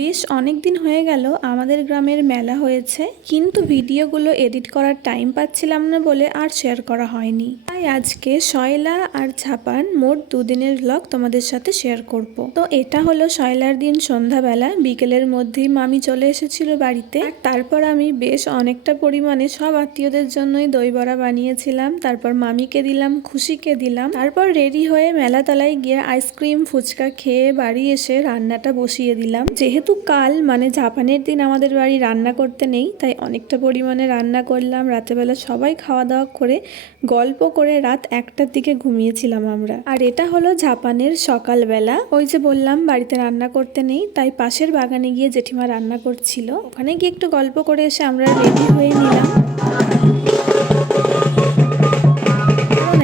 বেশ অনেক দিন হয়ে গেল আমাদের গ্রামের মেলা হয়েছে, কিন্তু ভিডিওগুলো এডিট করার টাইম পাচ্ছিলাম না বলে আর শেয়ার করা হয়নি। তাই আজকে শয়লা আর ঝাপান মোট দুদিনের ব্লগ তোমাদের সাথে শেয়ার করব। তো এটা হলো শয়লার দিন সন্ধ্যাবেলা, বিকেলের মধ্যেই মামি চলে এসেছিল বাড়িতে। আর তারপর আমি বেশ অনেকটা পরিমাণে সব আত্মীয়দের জন্যই দই বড়া বানিয়েছিলাম। তারপর মামিকে দিলাম, খুশিকে দিলাম। তারপর রেডি হয়ে মেলাতলায় গিয়ে আইসক্রিম ফুচকা খেয়ে বাড়ি এসে রান্নাটা বসিয়ে দিলাম। যেহেতু কাল মানে জাপানের দিন আমাদের বাড়ি রান্না করতে নেই, তাই অনেকটা পরিমাণে রান্না করলাম। রাতেবেলা সবাই খাওয়া দাওয়া করে গল্প করে রাত 1টার দিকে ঘুমিয়েছিলাম আমরা। আর এটা হলো জাপানের সকালবেলা। ওই যে বললাম বাড়িতে রান্না করতে নেই, তাই পাশের বাগানে গিয়ে জেঠিমা রান্না করছিল, ওখানে গিয়ে একটু গল্প করে এসে আমরা রেডি হয়ে নিলাম।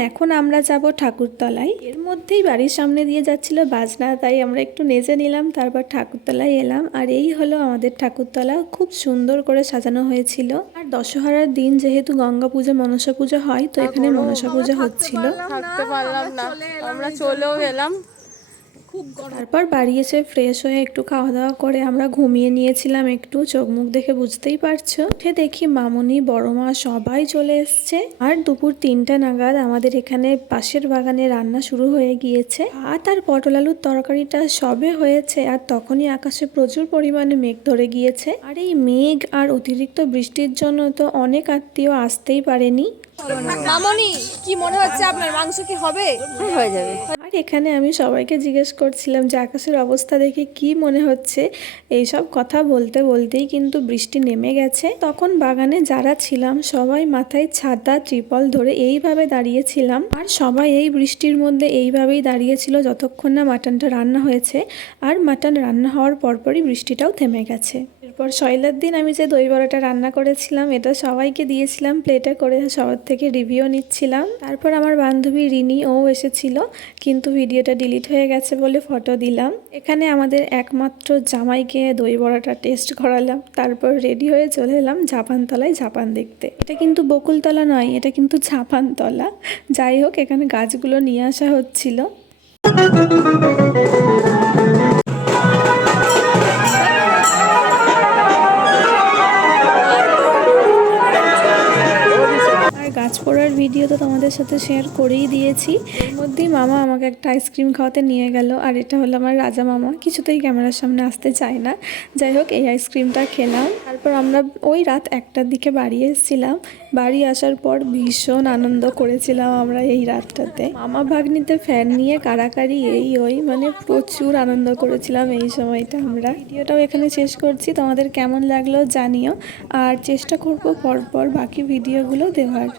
এখন আমরা যাব ঠাকুরতলায়। এর মধ্যেই বাড়ির সামনে দিয়ে যাচ্ছিল বাজনা, তাই আমরা একটু নেচে নিলাম। তারপর ঠাকুরতলায় এলাম। আর এই হলো আমাদের ঠাকুরতলা, খুব সুন্দর করে সাজানো হয়েছিল। আর দশহরার দিন যেহেতু গঙ্গা পুজো মনসা পুজো হয়, তো এখানে মনসা পুজো হচ্ছিল। থাকতে পারলাম না, আমরা চলেও গেলাম। তারপর বাড়ি এসে ফ্রেশ হয়ে একটু খাওয়া দাওয়া করে আমরা ঘুমিয়ে নিয়েছিলাম একটু। চোখ মুখ দেখে বুঝতেই পারছো। উঠে দেখি মামুনি, বড় মা সবাই চলে এসছে। আর দুপুর 3টা নাগাদ আমাদের এখানে পাশের বাগানে রান্না শুরু হয়ে গিয়েছে। ভাত আর পটল আলুর তরকারিটা সবে হয়েছে, আর তখনই আকাশে প্রচুর পরিমাণে মেঘ ধরে গিয়েছে। আর এই মেঘ আর অতিরিক্ত বৃষ্টির জন্য তো অনেক আত্মীয় আসতেই পারেনি। মামনি, কি মনে হচ্ছে আপনার, মাংস কি হবে? হয়ে যাবে। আর এখানে আমি সবাইকে জিজ্ঞেস করছিলাম যে আকাশের অবস্থা দেখে কি মনে হচ্ছে। এইসব কথা বলতে বলতেই কিন্তু বৃষ্টি নেমে গেছে। তখন বাগানে যারা ছিলাম সবাই মাথায় ছাতা ত্রিপল ধরে এইভাবে দাঁড়িয়েছিলাম। আর সবাই এই বৃষ্টির মধ্যে এইভাবেই দাঁড়িয়েছিল যতক্ষণ না মাটনটা রান্না হয়েছে। আর মাটন রান্না হওয়ার পরপরই বৃষ্টিটাও থেমে গেছে। এরপর শয়লার দিন আমি যে দই বড়াটা রান্না করেছিলাম, এটা সবাইকে দিয়েছিলাম প্লেটে করে, সবার থেকে রিভিউ নিচ্ছিলাম। তারপর আমার বান্ধবী রিনি ও এসেছিল, কিন্তু ভিডিওটা ডিলিট হয়ে গেছে বলে ফটো দিলাম। এখানে আমাদের একমাত্র জামাইকে দই বড়াটা টেস্ট করালাম। তারপর রেডি হয়ে চলে এলাম ঝাপানতলায় ঝাপান দেখতে। এটা কিন্তু বকুলতলা নয়, এটা কিন্তু ঝাপানতলা। যাই হোক, এখানে গাছগুলো নিয়ে আসা হচ্ছিল। গাছ পড়ার ভিডিও তো তোমাদের সাথে শেয়ার করেই দিয়েছি। এর মধ্যেই মামা আমাকে একটা আইসক্রিম খাওয়াতে নিয়ে গেল। আর এটা হলো আমার রাজা মামা, কিছুতেই ক্যামেরার সামনে আসতে চায় না। যাই হোক, এই আইসক্রিমটা খেলাম। তারপর আমরা ওই রাত 1টার দিকে বাড়ি এসেছিলাম। বাড়ি আসার পর ভীষণ আনন্দ করেছিলাম আমরা এই রাতটাতে। মামা ভাগ্নিতে ফ্যান নিয়ে কারাকারি এই ওই, মানে প্রচুর আনন্দ করেছিলাম এই সময়টা আমরা। ভিডিওটাও এখানে শেষ করছি, তোমাদের কেমন লাগলো জানিও। আর চেষ্টা করবো পরপর বাকি ভিডিওগুলো দেওয়ার।